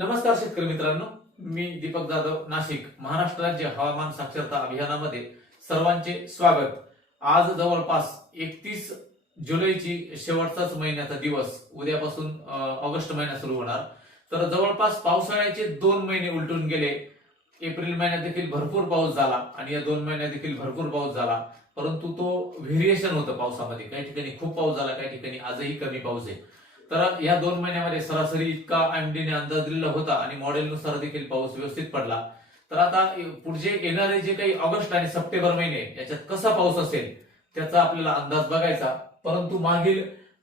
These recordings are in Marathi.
नमस्कार शेतकरी मित्रांनो मी दीपक जाधव नाशिक महाराष्ट्र राज्य हवामान साक्षरता अभियानामध्ये सर्वांचे स्वागत. आज जवळपास एकतीस जुलैची शेवटचाच महिन्याचा दिवस उद्यापासून ऑगस्ट महिना सुरू होणार. तर जवळपास पावसाळ्याचे दोन महिने उलटून गेले. एप्रिल महिन्यात देखील भरपूर पाऊस झाला आणि या दोन महिन्यात देखील भरपूर पाऊस झाला. परंतु तो व्हेरिएशन होतं पावसामध्ये. काही ठिकाणी खूप पाऊस झाला काही ठिकाणी आजही कमी पाऊस आहे. तर या दोन महिन्यामध्ये सरासरी इतका अँडीने अंदाज दिलेला होता आणि मॉडेलनुसार देखील पाऊस व्यवस्थित पडला. तर आता पुढचे येणारे जे काही ऑगस्ट आणि सप्टेंबर महिने याच्यात कसा पाऊस असेल त्याचा आपल्याला अंदाज बघायचा. परंतु मागील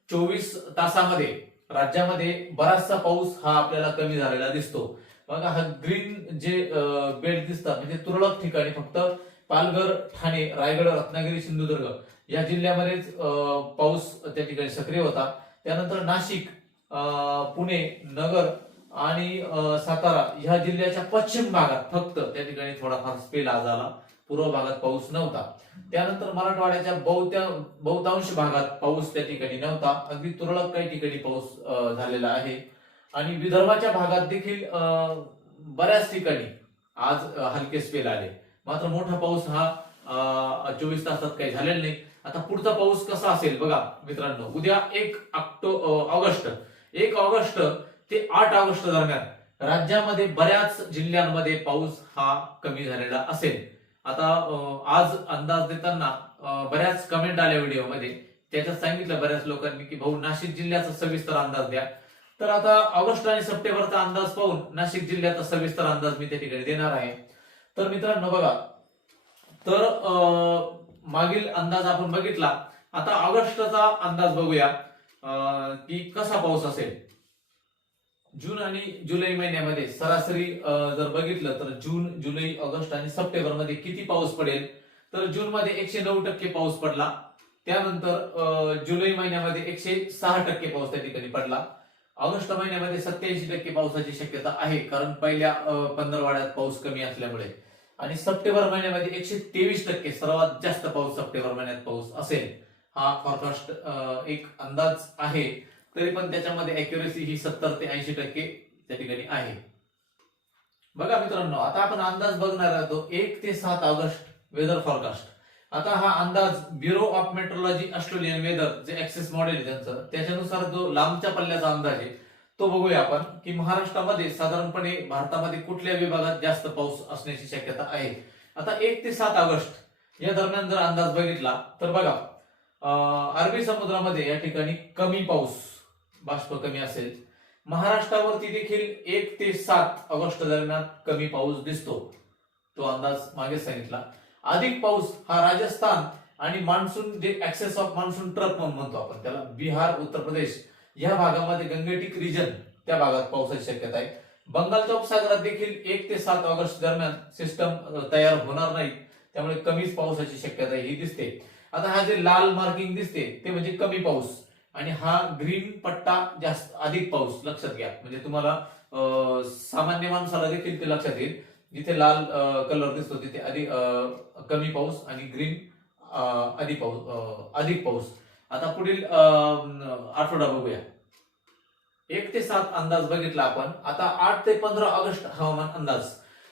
चोवीस तासामध्ये राज्यामध्ये बराचसा पाऊस हा आपल्याला कमी झालेला दिसतो. बघा हा ग्रीन जे बेल्ट दिसतात म्हणजे तुरळक ठिकाणी फक्त पालघर ठाणे रायगड रत्नागिरी सिंधुदुर्ग या जिल्ह्यामध्येच पाऊस त्या ठिकाणी सक्रिय होता. त्यानंतर नाशिक पुणे नगर आणि सातारा ह्या जिल्ह्याच्या पश्चिम भागात फक्त त्या ठिकाणी थोडाफार स्पेल आज आला. पूर्व भागात पाऊस नव्हता. त्यानंतर मराठवाड्याच्या बहुत्या बहुतांश भागात पाऊस त्या ठिकाणी नव्हता. अगदी तुरळक काही ठिकाणी पाऊस झालेला आहे. आणि विदर्भाच्या भागात देखील बऱ्याच ठिकाणी आज हलके स्पेल आले. मात्र मोठा पाऊस हा चोवीस तासात काही झालेला नाही. आता पुढचा पाऊस कसा असेल बघा मित्रांनो उद्या एक ऑक्टो ऑगस्ट. एक ऑगस्ट ते आठ ऑगस्ट दरम्यान राज्यामध्ये बऱ्याच जिल्ह्यांमध्ये पाऊस हा कमी झालेला असेल. आता आज अंदाज देताना बऱ्याच कमेंट आल्या व्हिडिओमध्ये. त्याच्यात सांगितलं बऱ्याच लोकांनी की भाऊ नाशिक जिल्ह्याचा सविस्तर अंदाज द्या. तर आता ऑगस्ट आणि सप्टेंबरचा अंदाज पाहून नाशिक जिल्ह्याचा सविस्तर अंदाज मी त्या ठिकाणी देणार आहे. तर मित्रांनो बघा तर अं, मागील अंदाज आपण बघितला. आता ऑगस्टचा अंदाज बघूया अं, की कसा पाऊस असेल. जून आणि जुलै महिन्यामध्ये सरासरी जर बघितलं तर जून जुलै ऑगस्ट आणि सप्टेंबरमध्ये किती पाऊस पडेल? तर जून मध्ये एकशे नऊ टक्के पाऊस पडला. त्यानंतर अं, जुलै महिन्यामध्ये एकशे सहा टक्के पाऊस त्या ठिकाणी पडला. ऑगस्ट महिन्यामध्ये सत्याऐंशी टक्के पावसाची शक्यता आहे कारण पहिल्या पंधरवाड्यात पाऊस कमी असल्यामुळे. आणि सप्टेंबर महिन्यामध्ये एकशे तेवीस टक्के सर्वात जास्त पाऊस सप्टेंबर महिन्यात पाऊस असेल हा फॉरकास्ट एक अंदाज आहे. तरी पण त्याच्यामध्ये अॅक्युरेसी ही सत्तर ते ऐंशी टक्के त्या ठिकाणी आहे. बघा मित्रांनो आता आपण अंदाज बघणार आहोत एक ते सात ऑगस्ट वेदर फॉरकास्ट आता हा अंदाज bureau of meteorology Australian weather जे ऍक्सेस मॉडेल आहे त्यांचं त्याच्यानुसार जो लांबच्या पल्ल्याचा अंदाज आहे. तो बघूया आपण की महाराष्ट्रामध्ये साधारणपणे भारतामध्ये कुठल्या विभागात जास्त पाऊस असण्याची शक्यता आहे? आता एक ते सात ऑगस्ट या दरम्यान जर अंदाज बघितला तर बघा अरबी समुद्रामध्ये या ठिकाणी कमी पाऊस बाष्प कमी असेल. महाराष्ट्रावरती देखील एक ते सात ऑगस्ट दरम्यान कमी पाऊस दिसतो. तो अंदाज मागे सांगितला. अधिक पाऊस हा राजस्थान आणि मान्सून जे ऍक्सेस ऑफ मान्सून ट्रक म्हणून म्हणतो आपण त्याला बिहार उत्तर प्रदेश या भागामध्ये गंगेटिक रिजन त्या भागात पावसाची शक्यता आहे. बंगालच्या उपसागरात देखील एक ते सात ऑगस्ट दरम्यान सिस्टम तयार होणार नाही. त्यामुळे कमीच पावसाची शक्यता ही दिसते. आता हा जे लाल मार्किंग दिसते ते म्हणजे कमी पाऊस. आणि हा ग्रीन पट्टा जास्त अधिक पाऊस लक्षात घ्या. म्हणजे तुम्हाला सामान्य माणसाला देखील ते लक्षात येईल. जिथे लाल कलर दिसतो तिथे अधिक कमी पाऊस आणि ग्रीन अधिक पाऊस अधिक पाऊस. आता पुढील अं, आठवडा बघूया. एक ते सात अंदाज बघितला आपण. आता आठ ते पंधरा ऑगस्ट हवामान अंदाज.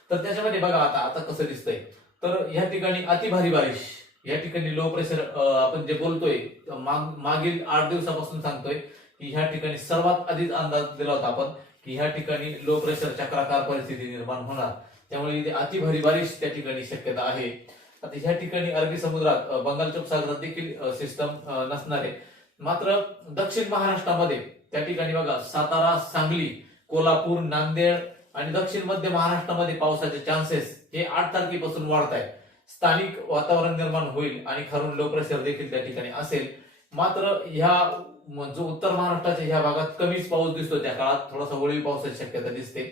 तर त्याच्यामध्ये बघा आता आता कसं दिसतंय. तर या ठिकाणी अति भारी बारिश. या ठिकाणी लो प्रेशर आपण जे बोलतोय माग- मागील आठ दिवसापासून सांगतोय की ह्या ठिकाणी सर्वात आधीच अंदाज दिला होता आपण की ह्या ठिकाणी लो प्रेशर चक्राकार परिस्थिती निर्माण होणार. त्यामुळे इथे अति भारी बारिश त्या ठिकाणी शक्यता आहे. आता ह्या ठिकाणी अरबी समुद्रात बंगालच्या उपसागरात देखील सिस्टम नसणार आहे. मात्र दक्षिण महाराष्ट्रामध्ये त्या ठिकाणी बघा सातारा सांगली कोल्हापूर नांदेड आणि दक्षिण मध्य महाराष्ट्रामध्ये पावसाचे चान्सेस हे आठ तारखेपासून वाढत आहेत स्थानिक वातावरण निर्माण होईल आणि खरून लो प्रेशर देखील त्या ठिकाणी असेल. मात्र ह्या जो उत्तर महाराष्ट्राच्या ह्या भागात कमीच पाऊस दिसतो त्या काळात थोडासा वळीव पावसाची शक्यता दिसते.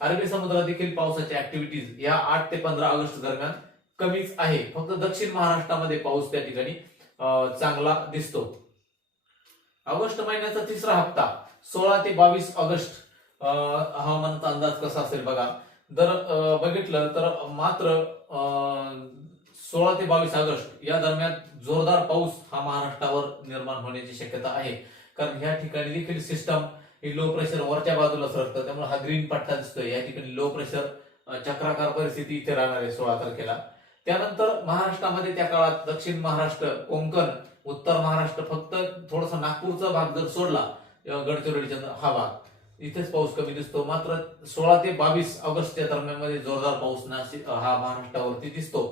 अरबी समुद्रात देखील पावसाच्या ऍक्टिव्हिटीज या आठ ते पंधरा ऑगस्ट दरम्यान कमीच आहे. फक्त दक्षिण महाराष्ट्रामध्ये पाऊस त्या ठिकाणी चांगला दिसतो. ऑगस्ट महिन्याचा तिसरा हप्ता सोळा ते बावीस ऑगस्ट अं, हवामानाचा अंदाज कसा असेल बघा. जर बघितलं तर मात्र सोळा ते बावीस ऑगस्ट या दरम्यान जोरदार पाऊस हा महाराष्ट्रावर निर्माण होण्याची शक्यता आहे. कारण या ठिकाणी देखील सिस्टम ही लो प्रेशर वरच्या बाजूला सरकतं. त्यामुळे हा ग्रीन पट्टा दिसतोय. या ठिकाणी लो प्रेशर चक्राकार परिस्थिती इथे राहणार आहे सोळा तारखेला. त्यानंतर महाराष्ट्रामध्ये त्या काळात दक्षिण महाराष्ट्र कोंकण उत्तर महाराष्ट्र फक्त थोडासा नागपूरचा भाग जर सोडला गडचिरोलीच्या हा भाग. इथेच पाऊस कमी दिसतो. मात्र सोळा ते बावीस ऑगस्टच्या दरम्यान जोरदार पाऊस नाशिक हा महाराष्ट्रावरती दिसतो.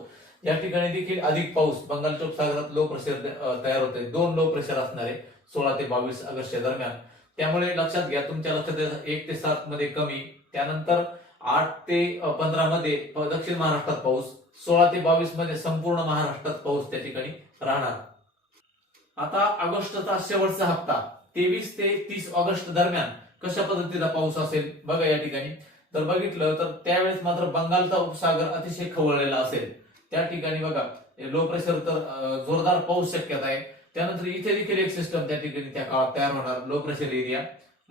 या ठिकाणी देखील अधिक पाऊस. बंगालच्या उपसागरात लो प्रेशर तयार होते. दोन लो प्रेशर असणारे सोळा ते बावीस ऑगस्टच्या दरम्यान. त्यामुळे लक्षात घ्या तुमच्या लक्षात एक ते सात मध्ये कमी. त्यानंतर आठ ते पंधरा मध्ये दक्षिण महाराष्ट्रात पाऊस. सोळा ते बावीसमध्ये संपूर्ण महाराष्ट्रात पाऊस त्या ठिकाणी राहणार. आता ऑगस्टचा शेवटचा हप्ता तेवीस ते तीस ऑगस्ट दरम्यान कशा पद्धतीचा पाऊस असेल? बघा या ठिकाणी. तर बघितलं तर त्यावेळेस मात्र बंगालचा उपसागर अतिशय खवळलेला असेल. त्या ठिकाणी बघा लो प्रेशर तर जोरदार पाऊस शक्यता आहे. त्यानंतर इथे देखील एक सिस्टम त्या ठिकाणी त्या काळात तयार होणार लो प्रेशर एरिया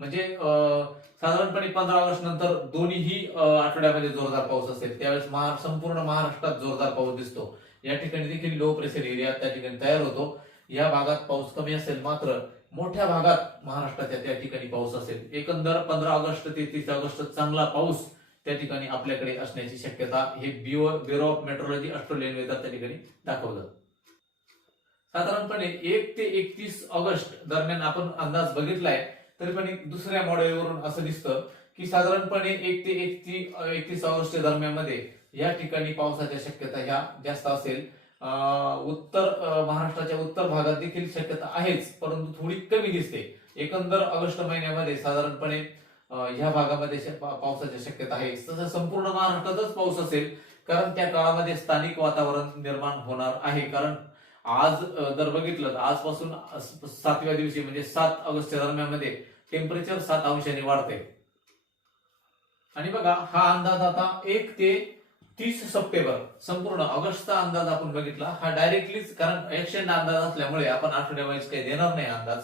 म्हणजे साधारणपणे पंधरा ऑगस्ट नंतर दोन्हीही आठवड्यामध्ये जोरदार पाऊस असेल. त्यावेळेस महा संपूर्ण महाराष्ट्रात जोरदार पाऊस दिसतो. या ठिकाणी देखील लो प्रेशर एरिया त्या ठिकाणी तयार होतो. या भागात पाऊस कमी असेल मात्र मोठ्या भागात महाराष्ट्राच्या त्या ठिकाणी पाऊस असेल. एकंदर पंधरा ऑगस्ट ते तीस ऑगस्ट चांगला पाऊस त्या ठिकाणी आपल्याकडे असण्याची शक्यता हे bureau bureau of meteorology Australian weather त्या ठिकाणी दाखवलं. साधारणपणे एक ते एकतीस ऑगस्ट दरम्यान आपण अंदाज बघितलाय. तरी पण एक दुसऱ्या मॉडेलवरून असं दिसतं की साधारणपणे एक ते एक ती एकतीस ऑगस्ट दरम्यानमध्ये या ठिकाणी पावसाच्या शक्यता ह्या जास्त असेल. उत्तर महाराष्ट्राच्या उत्तर भागात देखील शक्यता आहेच परंतु थोडी कमी दिसते. एकंदर ऑगस्ट महिन्यामध्ये साधारणपणे ह्या भागामध्ये पावसाच्या पावसाची शक्यता आहे. तसं संपूर्ण महाराष्ट्रातच पाऊस असेल कारण त्या काळामध्ये स्थानिक वातावरण निर्माण होणार आहे. कारण आज जर बघितलं तर आजपासून सातव्या दिवशी म्हणजे सात ऑगस्टच्या दरम्यान टेम्परेचर सात अंशांनी वाढते. आणि बघा हा अंदाज आता एक ते तीस सप्टेंबर संपूर्ण ऑगस्टचा अंदाज आपण बघितला. हा डायरेक्टलीच कारण एक्शन अंदाज असल्यामुळे आपण आठवड्या वाईज काही देणार नाही अंदाज.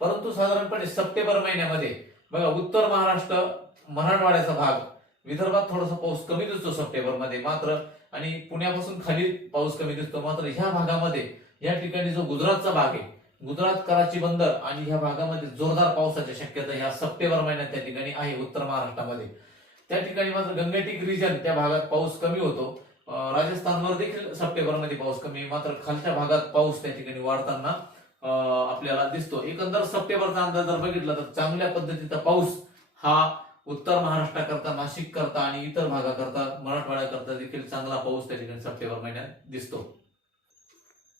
परंतु साधारणपणे सप्टेंबर महिन्यामध्ये बघा उत्तर महाराष्ट्र मराठवाड्याचा भाग विदर्भात थोडासा पाऊस कमी दिसतो सप्टेंबरमध्ये मात्र आणि पुण्यापासून खाली पाऊस कमी दिसतो मात्र ह्या भागामध्ये या ठिकाणी जो गुजरातचा भाग आहे गुजरात कराची बंदर आणि ह्या भागामध्ये जोरदार पावसाची शक्यता ह्या सप्टेंबर महिन्यात त्या ठिकाणी आहे उत्तर महाराष्ट्रामध्ये. त्या ठिकाणी मात्र गंगेटिक रिजन त्या भागात पाऊस कमी होतो. राजस्थानवर देखील सप्टेंबरमध्ये पाऊस कमी मात्र खालच्या भागात पाऊस त्या ठिकाणी वाढताना आपल्याला दिसतो. एकंदर सप्टेंबरचा अंदाज जर बघितला तर चांगल्या पद्धतीचा पाऊस हा उत्तर महाराष्ट्राकरता नाशिक करता आणि इतर भागाकरता मराठवाड्याकरता देखील चांगला पाऊस त्या ठिकाणी सप्टेंबर महिन्यात दिसतो.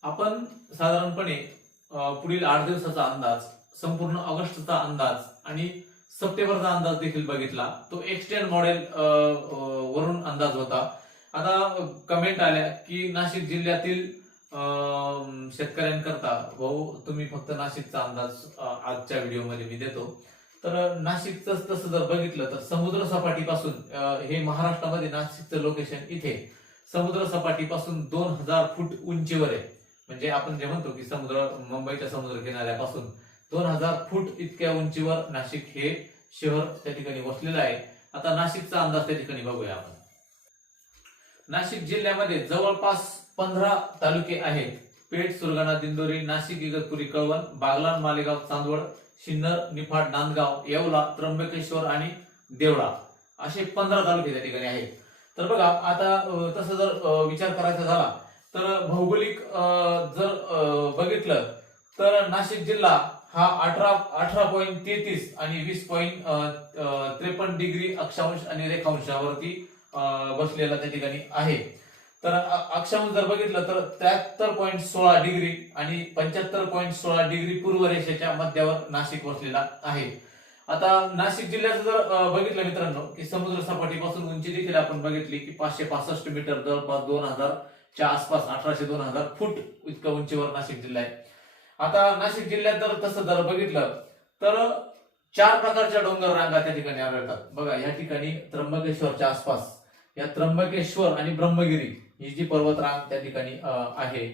आपण साधारणपणे पुढील आठ दिवसाचा अंदाज संपूर्ण ऑगस्टचा अंदाज आणि सप्टेंबरचा अंदाज देखील बघितला. तो एक्सटेंड मॉडेल वरून अंदाज होता. आता कमेंट आल्या की नाशिक जिल्ह्यातील शेतकऱ्यांकरता भाऊ तुम्ही फक्त नाशिकचा अंदाज आजच्या व्हिडिओमध्ये मी देतो. तर नाशिकचं तसं जर बघितलं तर समुद्र सपाटीपासून हे महाराष्ट्रामध्ये नाशिकचं लोकेशन इथे. समुद्र सपाटीपासून दोन हजार फूट उंचीवर आहे. म्हणजे आपण जे म्हणतो की समुद्र मुंबईच्या समुद्र किनाऱ्यापासून दोन हजार फूट इतक्या उंचीवर नाशिक हे शहर त्या ठिकाणी वसलेलं आहे. आता नाशिकचा अंदाज त्या ठिकाणी बघूया आपण. नाशिक जिल्ह्यामध्ये जवळपास पंधरा तालुके आहेत. पेठ सुरगाणा दिंडोरी नाशिक इगतपुरी कळवण बागलाण मालेगाव चांदवड सिन्नर निफाड नांदगाव येवला त्र्यंबकेश्वर आणि देवळा असे पंधरा तालुके त्या ठिकाणी आहेत. तर बघा आता तसं जर विचार करायचा झाला तर भौगोलिक जर बघितलं तर नाशिक जिल्हा हा अठरा अठरा पॉईंट तेहतीस आणि वीस पॉईंट त्रेपन्न डिग्री अक्षांश आणि रेखांशावरती बसलेला त्या ठिकाणी आहे. तर अक्षांश जर बघितलं तर त्र्याहत्तर पॉईंट सोळा डिग्री आणि पंच्याहत्तर पॉईंट सोळा डिग्री पूर्व रेषेच्या मध्यावर नाशिक वसलेला आहे. आता नाशिक जिल्ह्याचं जर बघितलं मित्रांनो की समुद्र सपाटीपासून उंची देखील आपण बघितली की पाचशे पासष्ट मीटर जवळपास दोन हजार च्या आसपास अठराशे दोन हजार फूट इतकं उंचीवर नाशिक जिल्हा आहे. आता नाशिक जिल्ह्यात जर तसं जर बघितलं तर चार प्रकारच्या डोंगर रांगा त्या ठिकाणी आढळतात. बघा या ठिकाणी त्र्यंबकेश्वरच्या आसपास या त्र्यंबकेश्वर आणि ब्रह्मगिरी ही जी पर्वतरांग त्या ठिकाणी आहे.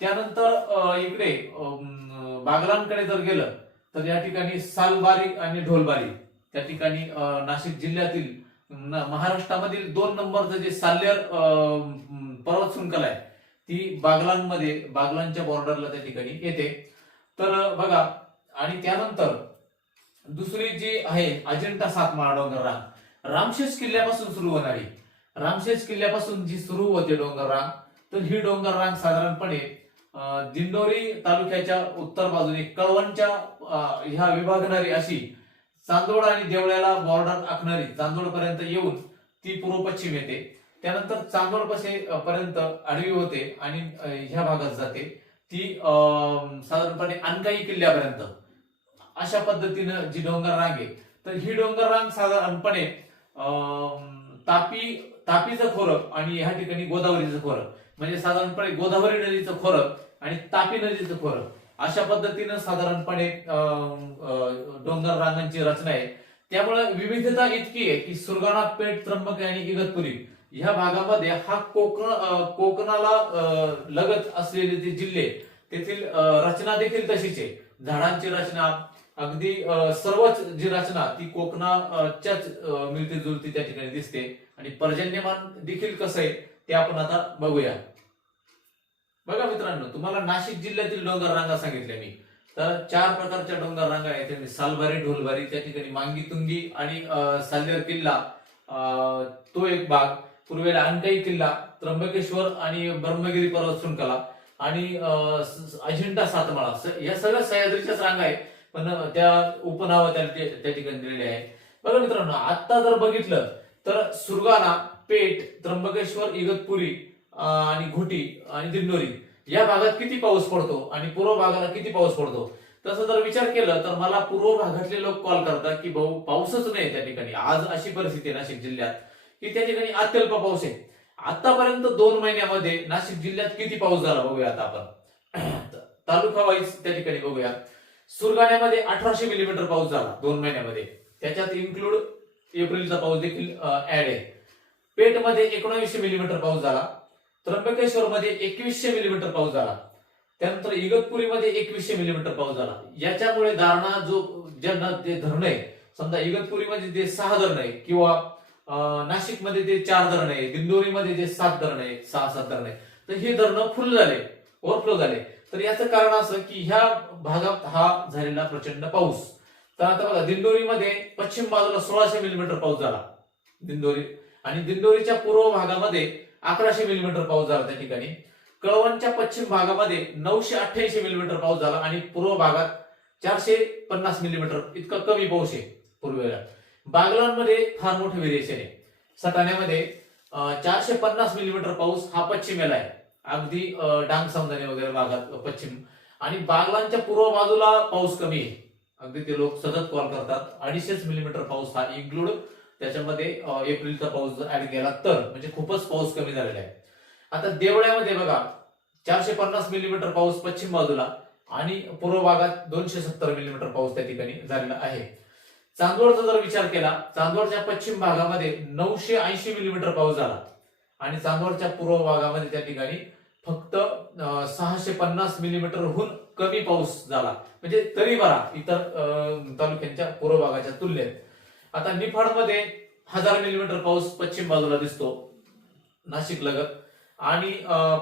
त्यानंतर इकडे अं, बागलांकडे जर गेलं तर या ठिकाणी सालबारी आणि ढोलबारी त्या ठिकाणी नाशिक जिल्ह्यातील महाराष्ट्रामधील दोन नंबरचं जे साल्यर अं, पर्वत शृंखला आहे. ती बागलांमध्ये बागलांच्या बॉर्डरला त्या ठिकाणी येते. तर बघा आणि त्यानंतर दुसरी जी आहे अजिंठा सातमाळा डोंगर रांग रामशेष किल्ल्यापासून सुरू होणारी रामशेष किल्ल्यापासून जी सुरू होते डोंगर रांग तर ही डोंगर रांग साधारणपणे दिंडोरी तालुक्याच्या उत्तर बाजूने कळवणच्या ह्या विभागणारी अशी चांदोड आणि देवळ्याला बॉर्डर आखणारी चांदोड पर्यंत येऊन ती पूर्व पश्चिम येते. त्यानंतर चांदोड पसे पर्यंत आडवी होते आणि ह्या भागात जाते. ती अं, साधारणपणे अनकाई किल्ल्यापर्यंत. अशा पद्धतीनं जी डोंगर रांग आहे. तर ही डोंगर रांग साधारणपणे अं, तापी तापीचं खोरं आणि ह्या ठिकाणी गोदावरीचं खोरं. म्हणजे साधारणपणे गोदावरी नदीचं खोरं आणि तापी नदीचं खोरं. अशा पद्धतीनं साधारणपणे अं, डोंगर रांगांची रचना आहे. त्यामुळे विविधता इतकी आहे की सुरगाणा पेठ त्र्यंबक आणि इगतपुरी ह्या भागामध्ये हा कोकण कोकणाला लगत असलेले जे जिल्हे तेथील रचना देखील तशीच. आहे झाडांची रचना अगदी सर्वच जी रचना ती कोकणाच्याच मिळती जुळती त्या ठिकाणी दिसते. आणि पर्जन्यमान देखील कसं आहे ते आपण आता बघूया. बघा मित्रांनो तुम्हाला नाशिक जिल्ह्यातील डोंगर रांगा सांगितल्या मी. तर चार प्रकारच्या डोंगर रांगा आहेत. सालभारी ढोलभारी त्या ठिकाणी मांगी तुंगी आणि अं, किल्ला. अं, तो एक भाग. पूर्वेला अंकाई किल्ला त्र्यंबकेश्वर आणि ब्रह्मगिरी पर्वत शृंखला आणि अजिंठा सातमाळा या सगळ्या सह्याद्रीच्याच रांगा आहेत. पण त्या उपनावं त्या त्या ठिकाणी दिलेले आहे बघा मित्रांनो आता जर बघितलं तर सुरगाणा पेठ त्र्यंबकेश्वर इगतपुरी आणि घुटी आणि दिंडोरी या भागात किती पाऊस पडतो आणि पूर्व भागाला किती पाऊस पडतो? तसं जर विचार केलं तर मला पूर्व भागातले लोक कॉल करतात की भाऊ पाऊसच नाही त्या ठिकाणी. आज अशी परिस्थिती आहे नाशिक जिल्ह्यात. की त्या ठिकाणी अत्यल्प पाऊस आहे. आतापर्यंत दोन महिन्यामध्ये नाशिक जिल्ह्यात किती पाऊस झाला बघूया आता आपण. तालुका वाईज त्या ठिकाणी बघूया सुरगाण्यामध्ये अठराशे मिलीमीटर पाऊस झाला दोन महिन्यामध्ये. त्याच्यात इन्क्लूड एप्रिलचा पाऊस देखील ऍड आहे. पेठमध्ये एकोणावीसशे मिलीमीटर पाऊस झाला. त्र्यंबकेश्वर मध्ये एकवीसशे मिलीमीटर पाऊस झाला. त्यानंतर इगतपुरीमध्ये एकवीसशे मिलीमीटर पाऊस झाला. याच्यामुळे धारणा जो ज्यांना जे धरण आहे समजा इगतपुरीमध्ये जे सहा धरण आहे किंवा नाशिकमध्ये जे चार धरण आहे दिंडोरीमध्ये जे सात धरण आहे सहा सात धरण आहे तर हे धरणं फुल झाले ओव्हरफ्लो झाले. तर याचं कारण असं की ह्या भागात हा झालेला प्रचंड पाऊस. तर आता बघा दिंडोरीमध्ये पश्चिम बाजूला सोळाशे मिलीमीटर पाऊस झाला. दिंडोरी आणि दिंडोरीच्या पूर्व भागामध्ये अकराशे मिलीमीटर पाऊस झाला त्या ठिकाणी. कळवणच्या पश्चिम भागामध्ये नऊशे अठ्ठ्याऐंशी मिलीमीटर पाऊस झाला आणि पूर्व भागात चारशे पन्नास मिलीमीटर इतका कमी पाऊस आहे पूर्वेला. बागलांमध्ये फार मोठं व्हेरिएशन आहे. सटाण्यामध्ये चारशे पन्नास मिलीमीटर पाऊस हा पश्चिमेला आहे. अगदी डांग समजाने वगैरे भागात पश्चिम. आणि बागलांच्या पूर्व बाजूला पाऊस कमी आहे. अगदी ते लोक सतत कॉल करतात. अडीचशेच मिलीमीटर पाऊस हा इन्क्लूड त्याच्यामध्ये एप्रिलचा पाऊस जर ऍड केला तर म्हणजे खूपच पाऊस कमी झालेला आहे. आता देवळ्यामध्ये बघा चारशे पन्नास मिलीमीटर पाऊस पश्चिम बाजूला आणि पूर्व भागात दोनशे सत्तर मिलीमीटर पाऊस त्या ठिकाणी झालेला आहे. चांदवडचा जर विचार केला चांदवडच्या पश्चिम भागामध्ये नऊशे ऐंशी मिलीमीटर पाऊस झाला. आणि चांदवडच्या पूर्व भागामध्ये त्या ठिकाणी फक्त सहाशे पन्नास मिलीमीटरहून कमी पाऊस झाला. म्हणजे तरी बरा इतर तालुक्यांच्या पूर्व भागाच्या तुलनेत. आता निफाडमध्ये हजार मिलीमीटर पाऊस पश्चिम बाजूला दिसतो नाशिक लगत. आणि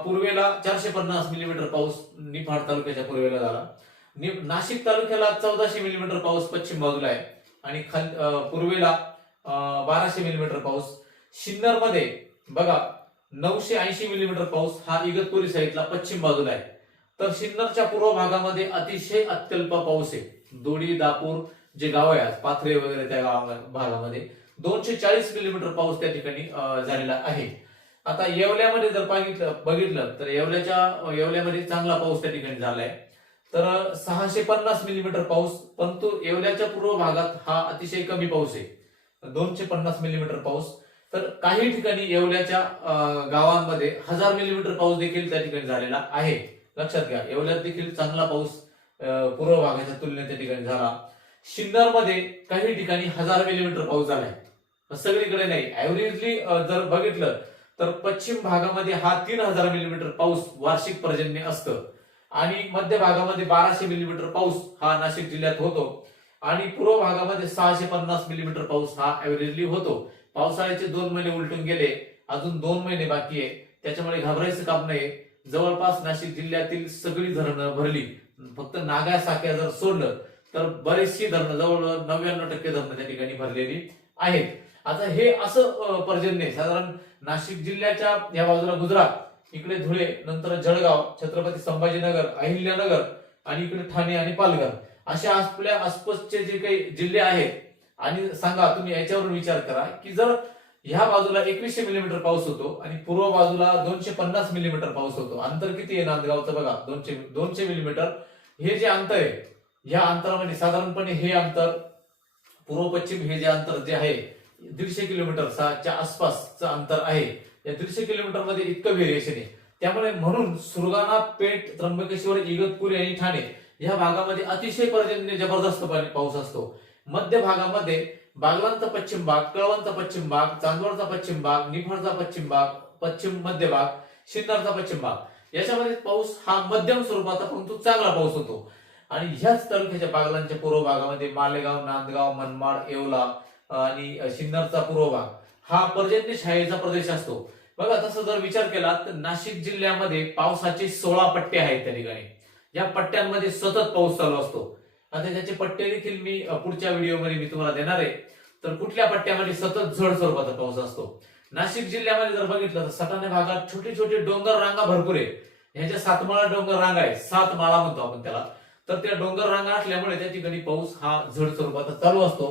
पूर्वेला चारशे पन्नास मिलीमीटर पाऊस निफाड तालुक्याच्या पूर्वेला झाला. नि- नाशिक तालुक्याला चौदाशे मिलीमीटर पाऊस पश्चिम बाजूला आहे. आणि खल पूर्वेला बाराशे मिलीमीटर पाऊस. सिन्नरमध्ये बघा नऊशे ऐंशी मिलीमीटर पाऊस हा इगतपुरी साईडला पश्चिम बाजूला आहे. तर सिन्नरच्या पूर्व भागामध्ये अतिशय अत्यल्प पाऊस आहे. दोडी दापूर जे गाव आहे आज, पाथरे वगैरे त्या गावा भागामध्ये दोनशे चाळीस मिलीमीटर पाऊस त्या ठिकाणी झालेला आहे. आता येवल्यामध्ये जर बघितलं बघितलं तर येवल्याच्या येवल्यामध्ये चांगला पाऊस त्या ठिकाणी झालाय. तर सहाशे पन्नास मिलीमीटर पाऊस परंतु येवल्याच्या पूर्व भागात हा अतिशय कमी पाऊस आहे. दोनशे पन्नास मिलीमीटर पाऊस. तर काही ठिकाणी येवल्याच्या गावांमध्ये हजार मिलीमीटर पाऊस देखील त्या ठिकाणी झालेला आहे. लक्षात घ्या येवल्यात देखील चांगला पाऊस पूर्व भागाच्या तुलनेत त्या ठिकाणी झाला. सिन्नरमध्ये काही ठिकाणी हजार मिलीमीटर पाऊस झालाय. आहे सगळीकडे नाही. ऍव्हरेजली जर बघितलं तर पश्चिम भागामध्ये हा तीन हजार मिलीमीटर पाऊस वार्षिक पर्जन्य असतं. आणि मध्य भागामध्ये बाराशे मिलीमीटर पाऊस हा नाशिक जिल्ह्यात होतो. आणि पूर्व भागामध्ये सहाशे पन्नास मिलीमीटर पाऊस हा ऍव्हरेजली होतो. पावसाळ्याचे दोन महिने उलटून गेले अजून दोन महिने बाकी आहे. त्याच्यामुळे घाबरायचं काम नाही. जवळपास नाशिक जिल्ह्यातील सगळी धरणं भरली. फक्त नागा साख्या जर सोडलं तर बरेचशी धरणं जवळ नव्याण्णव टक्के धरणं त्या ठिकाणी भरलेली आहेत. आता हे असं पर्जन्य साधारण नाशिक जिल्ह्याच्या या बाजूला गुजरात इकडे धुळे नंतर जळगाव छत्रपती संभाजीनगर अहिल्यानगर आणि इकडे ठाणे आणि पालघर. अशा आपल्या आसपासचे जे काही जिल्हे आहेत आणि सांगा तुम्ही याच्यावरून विचार करा की जर ह्या बाजूला एकवीसशे मिलीमीटर पाऊस होतो आणि पूर्व बाजूला दोनशे पन्नास मिलीमीटर पाऊस होतो. अंतर किती आहे नांदगावचं बघा दोनशे दोनशे मिलीमीटर हे जे अंतर आहे या अंतरामध्ये साधारणपणे हे अंतर पूर्व पश्चिम हे जे अंतर जे आहे दीडशे किलोमीटरच्या आसपासचं अंतर आहे. या दीडशे किलोमीटरमध्ये इतकं व्हेरिएशन आहे. त्यामुळे म्हणून सुरगाणा पेठ त्र्यंबकेश्वर इगतपुरी आणि ठाणे या भागामध्ये अतिशय पर्जन्य जबरदस्त पाऊस असतो. मध्य भागामध्ये बागलांचा पश्चिम भाग कळवणचा पश्चिम भाग चांदवडचा पश्चिम भाग निफाडचा पश्चिम भाग पश्चिम मध्य भाग शिन्नरचा पश्चिम भाग. याच्यामध्ये पाऊस हा मध्यम स्वरूपाचा परंतु चांगला पाऊस होतो. आणि ह्याच तालुक्याच्या बागलांच्या पूर्व भागामध्ये मालेगाव नांदगाव मनमाड येवला आणि शिन्नरचा पूर्व भाग. हा पर्जन्य छायेचा प्रदेश असतो. बघा तसं जर विचार केला तर नाशिक जिल्ह्यामध्ये पावसाचे सोळा पट्टे आहेत त्या ठिकाणी. या पट्ट्यांमध्ये सतत पाऊस चालू असतो. आता त्याचे पट्टे देखील मी पुढच्या व्हिडिओमध्ये मी तुम्हाला देणार आहे. तर कुठल्या पट्ट्यामध्ये सतत झड स्वरूपाचा पाऊस असतो? नाशिक जिल्ह्यामध्ये जर बघितलं तर सटाणे भागात छोटे छोटे डोंगर रांगा भरपूर आहे ह्याच्या सातमाळा डोंगर रांगा आहे सात माळा म्हणतो आपण त्याला. तर त्या डोंगर रांगा असल्यामुळे त्या ठिकाणी पाऊस हा झड स्वरूपाचा चालू असतो.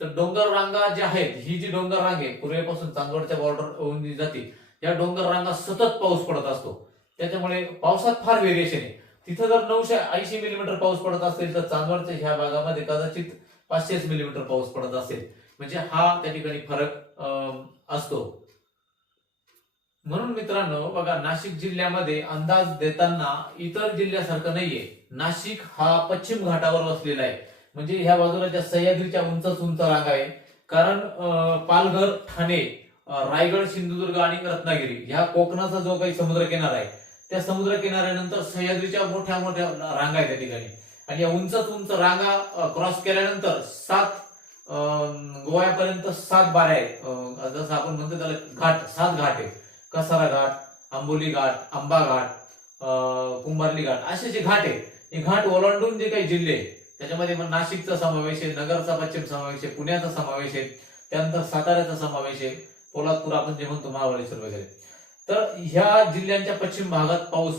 तर डोंगर रांगा ज्या आहेत ही जी डोंगर रांग आहे पूर्वेपासून चांदवडच्या बॉर्डर जाते या डोंगर रांगा सतत पाऊस पडत असतो. त्याच्यामुळे पावसात फार व्हेरिएशन आहे. तिथं जर नऊशे ऐंशी मिलीमीटर पाऊस पडत असेल तर चांदवडच्या ह्या भागामध्ये कदाचित पाचशेच मिलीमीटर पाऊस पडत असेल. म्हणजे हा त्या ठिकाणी फरक अं, असतो. म्हणून मित्रांनो बघा नाशिक जिल्ह्यामध्ये अंदाज देताना इतर जिल्ह्यासारखं नाहीये. नाशिक हा पश्चिम घाटावर वसलेला आहे. म्हणजे ह्या बाजूला ज्या सह्याद्रीच्या उंच उंच रांगा आहे. कारण पालघर ठाणे रायगड सिंधुदुर्ग आणि रत्नागिरी ह्या कोकणाचा जो काही समुद्र किनारा आहे त्या समुद्र किनाऱ्यानंतर सह्याद्रीच्या मोठ्या मोठ्या रांगा आहेत त्या ठिकाणी. आणि या उंच उंच रांगा क्रॉस केल्यानंतर सात अं, गोव्यापर्यंत सात बाऱ्या आहेत. जसं आपण म्हणतो त्याला घाट सात घाट आहेत. कसारा घाट आंबोली घाट आंबा घाट कुंभारली घाट असे जे घाट आहेत हे घाट ओलांडून जे काही जिल्हे आहेत, त्याच्यामध्ये मग नाशिकचा समावेश आहे नगरचा पश्चिम समावेश आहे पुण्याचा समावेश आहे त्यानंतर साताऱ्याचा समावेश आहे पोलादपूर आपण जे म्हणतो महाबळेश्वर वगैरे. तर ह्या जिल्ह्यांच्या पश्चिम भागात पाऊस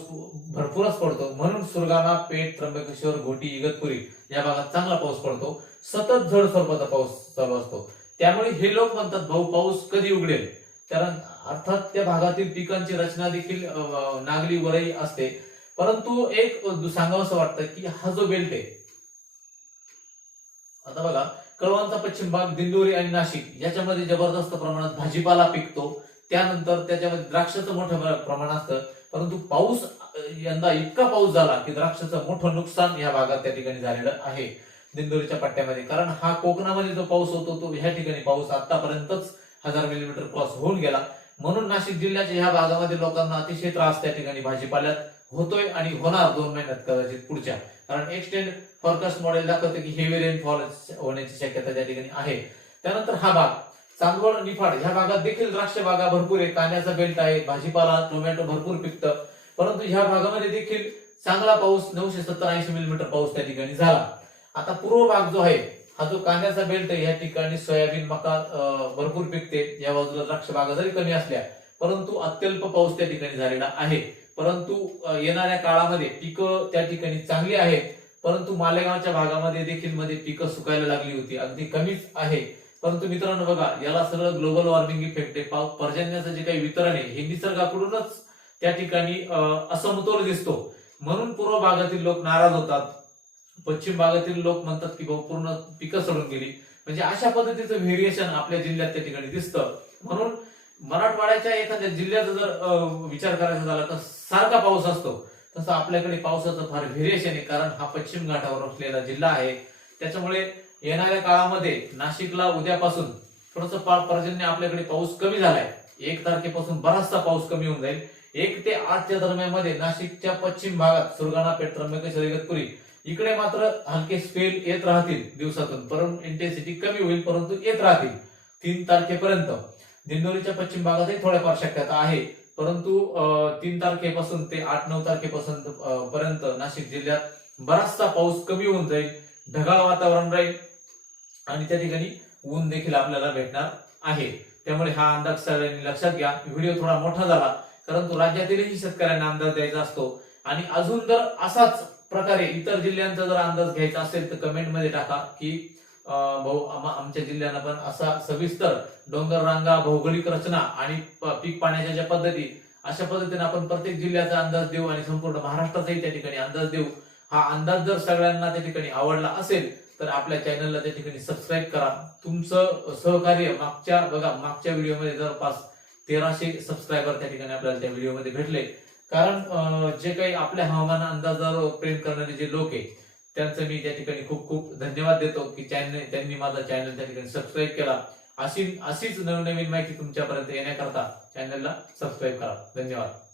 भरपूरच पडतो. म्हणून सुरगाणा पेठ त्र्यंबकेश्वर घोटी इगतपुरी या भागात चांगला पाऊस पडतो. सतत झड स्वरूपाचा पाऊस चालू असतो. त्यामुळे हे लोक म्हणतात भाऊ पाऊस कधी उघडेल? कारण अर्थात त्या भागातील पिकांची रचना देखील नागली वरही असते. परंतु एक सांगावं असं वाटतं की हा जो बेल्ट आहे आता बघा कळवांचा पश्चिम भाग दिंडोरी आणि नाशिक याच्यामध्ये जबरदस्त प्रमाणात भाजीपाला पिकतो. त्यानंतर त्याच्यामध्ये द्राक्षाचं मोठं प्रमाण असतं. परंतु पाऊस यंदा इतका पाऊस झाला की द्राक्षाचं मोठं नुकसान या भागात त्या ठिकाणी झालेलं आहे. दिंडोरीच्या पट्ट्यामध्ये. कारण हा कोकणामध्ये जो पाऊस होतो तो ह्या ठिकाणी पाऊस आतापर्यंतच हजार मिलीमीटर क्रॉस होऊन गेला. म्हणून नाशिक जिल्ह्याच्या ह्या भागामध्ये लोकांना अतिशय त्रास त्या ठिकाणी भाजीपाल्यात होतोय आणि होणार दोन महिन्यात कदाचित पुढच्या. कारण एक्सटेंड फॉरकास्ट मॉडेल दाखवतं की हेवी रेनफॉल होण्याची शक्यता त्या ठिकाणी आहे. त्यानंतर हा भाग चांदवड निफाड ह्या भागात देखील द्राक्ष बागा भरपूर आहे कांद्याचा बेल्ट आहे भाजीपाला टोमॅटो भरपूर पिकतं. परंतु ह्या भागामध्ये देखील चांगला पाऊस नऊशे सत्तर ऐंशी मिलीमीटर पाऊस त्या ठिकाणी झाला. आता पूर्व भाग जो आहे हा जो कांद्याचा बेल्ट आहे या ठिकाणी सोयाबीन मका भरपूर पिकते. या बाजूला द्राक्ष बागा जरी कमी असल्या परंतु अत्यल्प पाऊस त्या ठिकाणी झालेला आहे. परंतु येणाऱ्या काळामध्ये पिकं त्या ठिकाणी चांगली आहेत परंतु मालेगावच्या भागामध्ये देखील मध्ये पिकं सुकायला लागली होती अगदी कमीच आहे. परंतु मित्रांनो बघा याला सरळ ग्लोबल वॉर्मिंग इफेक्ट आहे. पाव- पर्जन्याचं जे काही वितरण आहे हे निसर्गाकडूनच त्या ठिकाणी असमतोल दिसतो. म्हणून पूर्व भागातील लोक नाराज होतात. पश्चिम भागातील लोक म्हणतात की भाऊ पूर्ण पिकं सडून गेली. म्हणजे अशा पद्धतीचं व्हेरिएशन आपल्या जिल्ह्यात त्या ठिकाणी दिसतं. म्हणून मराठवाड्याच्या एखाद्या जिल्ह्याचा जर विचार करायचा झाला तर सारखा पाऊस असतो. तसं आपल्याकडे पावसाचं फार व्हेरिएशन आहे कारण हा पश्चिम घाटावर असलेला जिल्हा आहे. त्याच्यामुळे येणाऱ्या काळामध्ये नाशिकला उद्यापासून थोडस पर्जन्य आपल्याकडे पाऊस कमी झालाय. एक तारखेपासून बराचसा पाऊस कमी होऊन जाईल. एक ते आठच्या दरम्यानमध्ये नाशिकच्या पश्चिम भागात सुरगाणा पेठ त्र्यंबकेश्वर इगतपुरी इकडे मात्र हलके स्पेल येत राहतील दिवसातून. परंतु इंटेन्सिटी कमी होईल परंतु येत राहतील. तीन तारखेपर्यंत. दिंडोरीच्या पश्चिम भागातही थोड्याफार शक्यता आहे. परंतु तीन तारखेपासून ते आठ नऊ तारखेपासून पर्यंत नाशिक जिल्ह्यात बराचसा पाऊस कमी होऊन जाईल ढगाळ वातावरण राहील आणि त्या ठिकाणी ऊन देखील आपल्याला भेटणार आहे. त्यामुळे हा अंदाज सगळ्यांनी लक्षात घ्या. व्हिडिओ थोडा मोठा झाला परंतु राज्यातीलही शेतकऱ्यांना अंदाज द्यायचा असतो. आणि अजून जर असाच प्रकारे इतर जिल्ह्यांचा जर अंदाज घ्यायचा असेल तर कमेंटमध्ये टाका की भाऊ आमच्या जिल्ह्यानं पण असा सविस्तर डोंगर रांगा भौगोलिक रचना आणि प- पीक पाण्याच्या ज्या पद्धती अशा पद्धतीने आपण प्रत्येक जिल्ह्याचा अंदाज देऊ आणि संपूर्ण महाराष्ट्राचाही त्या ठिकाणी अंदाज देऊ. हा अंदाज जर सगळ्यांना त्या ठिकाणी आवडला असेल तर आपल्या चॅनलला त्या ठिकाणी सबस्क्राईब करा. तुमचं सहकार्य मागच्या बघा मागच्या व्हिडिओमध्ये जवळपास तेराशे सबस्क्रायबर त्या ठिकाणी आपल्याला त्या व्हिडिओमध्ये भेटले. कारण जे काही आपल्या हवामान अंदाजावर प्रेम करणारे जे लोक आहे त्यांचं मी त्या ठिकाणी खूप खूप धन्यवाद देतो की चॅनल त्यांनी माझा चॅनल त्या ठिकाणी सबस्क्राईब केला. अशी अशीच नवनवीन माहिती तुमच्यापर्यंत येण्याकरता चॅनलला सबस्क्राईब करा. धन्यवाद.